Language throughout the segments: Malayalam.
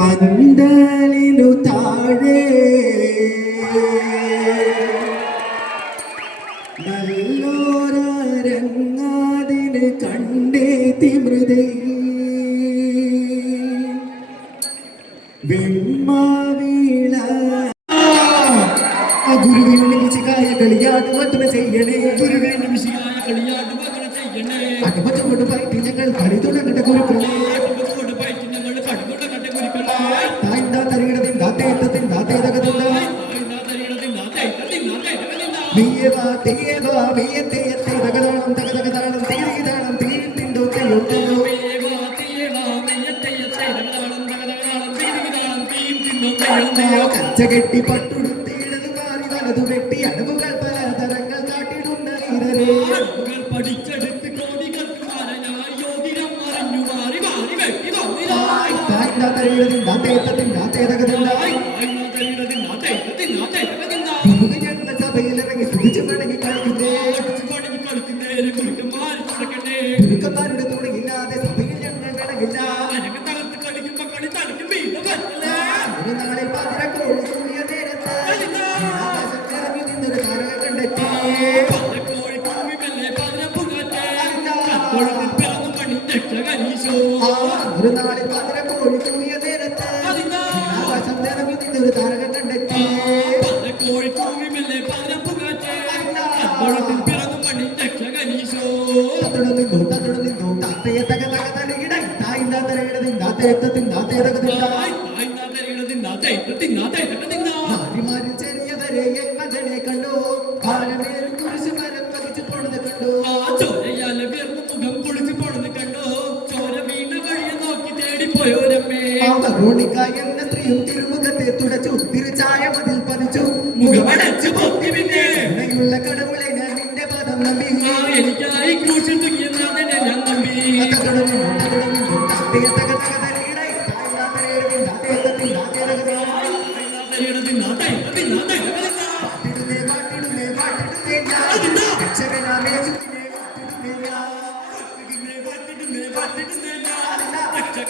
പന്തലിനു താഴെ. നല്ലോരങ്ങാതിന് കണ്ടേ തിമൃതേ നീയവാ തീയവാ വീയത്തേയത്തെ തകതാളം തകതകതാളം തീരിതാളം തീരിത്തിണ്ടോ തെയ്യൊത്തോ കച്ച കെട്ടി പട്ടുടുത്തിടത് മാറി വലതു വെട്ടി അടവുകൾ പല തരങ്ങൾ കാട്ടിടുന്ന പഠിച്ചെടുത്ത് കോടികൾക്കുമാരനായി ആകാശം നിറഞ്ഞു നിന്നൊരു താരക കണ്ടെത്തി തത്തോട് നിന്നു തത്തോട് നിന്നു. താത്തയെ തക തക തലകിടൈ തായിന്താ തലകിടതിൻ താത്തേത്തത്തിൻ താത്തേതകതില്ല മാറിമാറി ചെറിയവരെ എൻ മകനെ കണ്ടു? കാലമേറും കുരിശ് മരം വഹിച്ചു പോണത് കണ്ടു? സ്ത്രീയും തിരുമുഖത്തെ തുടച്ചു തിരുച്ചായ മതിൽ പതിച്ചു മുഖമടച്ചു പൊത്തി പിന്നെ ഉള്ള കടവുളെ ഞാൻ നിന്റെ പദം നമ്പി എനിക്കായി ക്രൂശിൽ തൂങ്ങിയ നാഥനെ ഞാൻ നമ്പി തത്തോട്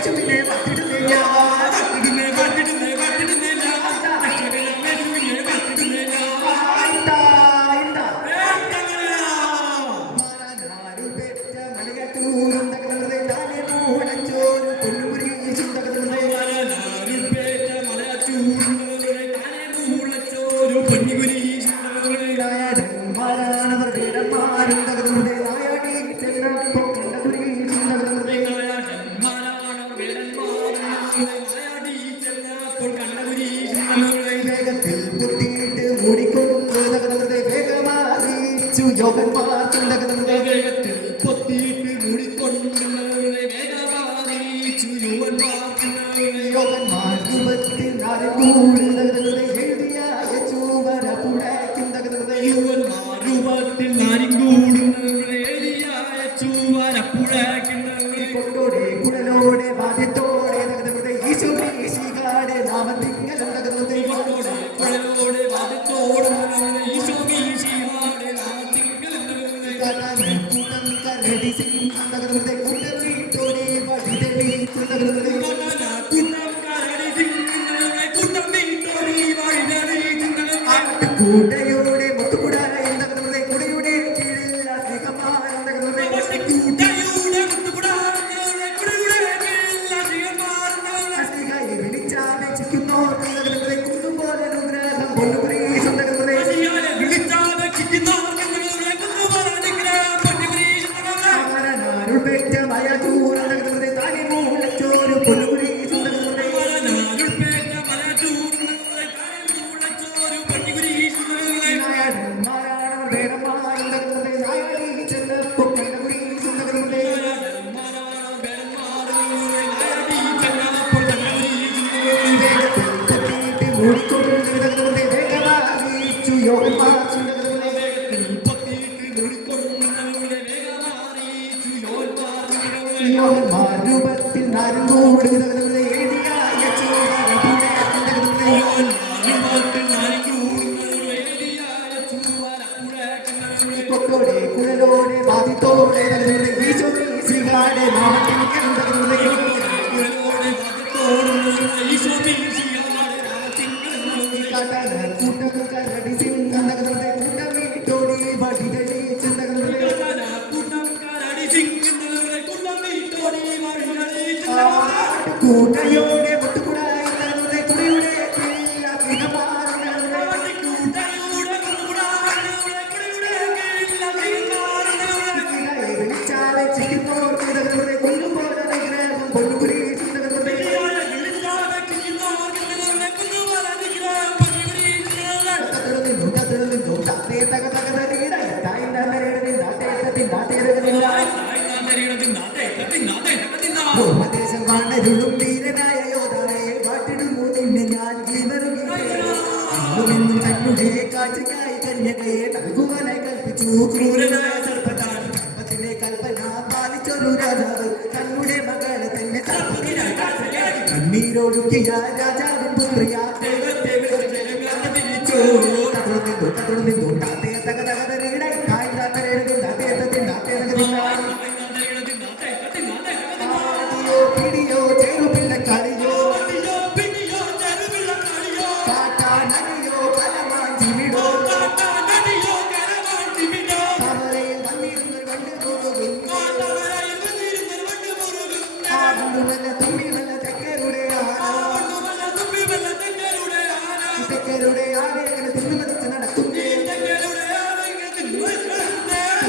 Cepat 党听 വേഗമാറിച്ചു യോഗന്മാർ ചിന്തകർന്നതേ യോഗന്മാർ രൂപത്തിനാരും കൂടി തകർന്നതേ എഴുതിയ ചൂവര പുഴയ്ക്കും തകർന്നതേ കൊണ്ടോടെ കുടലോടെ വാദ്യത്തോടെ തകർന്നതേ ഈശോ ഈശികാടെ നാമത്തിങ്കലം തകർന്നതേ കൂട്ടം കരടി സിംഹം തകർന്നതേ കൂട്ടം വീട്ടോടെ വടിതെളി തകർന്നതേ കൂട്ടയോടെ മുത്തുകുടായി തകർന്നതേ കുടയുടെ കീഴിൽ സ്നേഹമാനം തകർന്നതേ അസ്തികായി വിളിച്ചാപേക്ഷിക്കുന്നോർ തകർന്നതേ കുന്നുപോലെ അനുഗ്രഹം പൊന്നുകുറി ൂടുക ഉപദേശം വാണരുളും ധീരനായ യോധാനെ പാട്ടിടുന്നു നിന്നെ ഞാൻ ജീവനും തന്നെ കാഴ്ചക്കായി കന്യകയെ നൽകുവാനായി കൽപ്പിച്ചു ക്രൂരനായ സർപ്പത്താൻ സർപ്പത്തിന്റെ കൽപ്പന പാലിച്ചൊരു രാജാവ് തങ്ങളുടെ മകളെ തന്നെ കണ്ണീരൊടുക്കിയ രാജാവും പുത്രിയ തകർന്നിരുന്നു തകർന്നിരുന്നു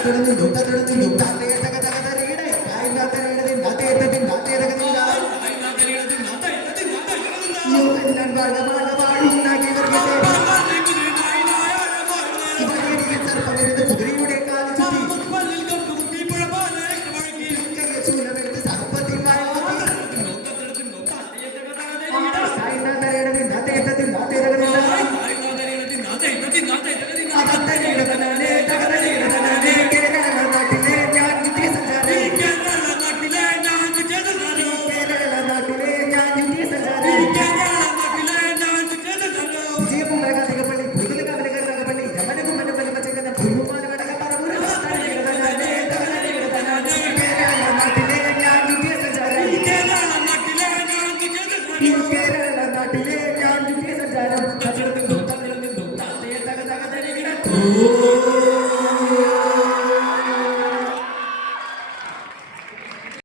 തരടുത്തിടും തരടുത്തിടും തന്നെ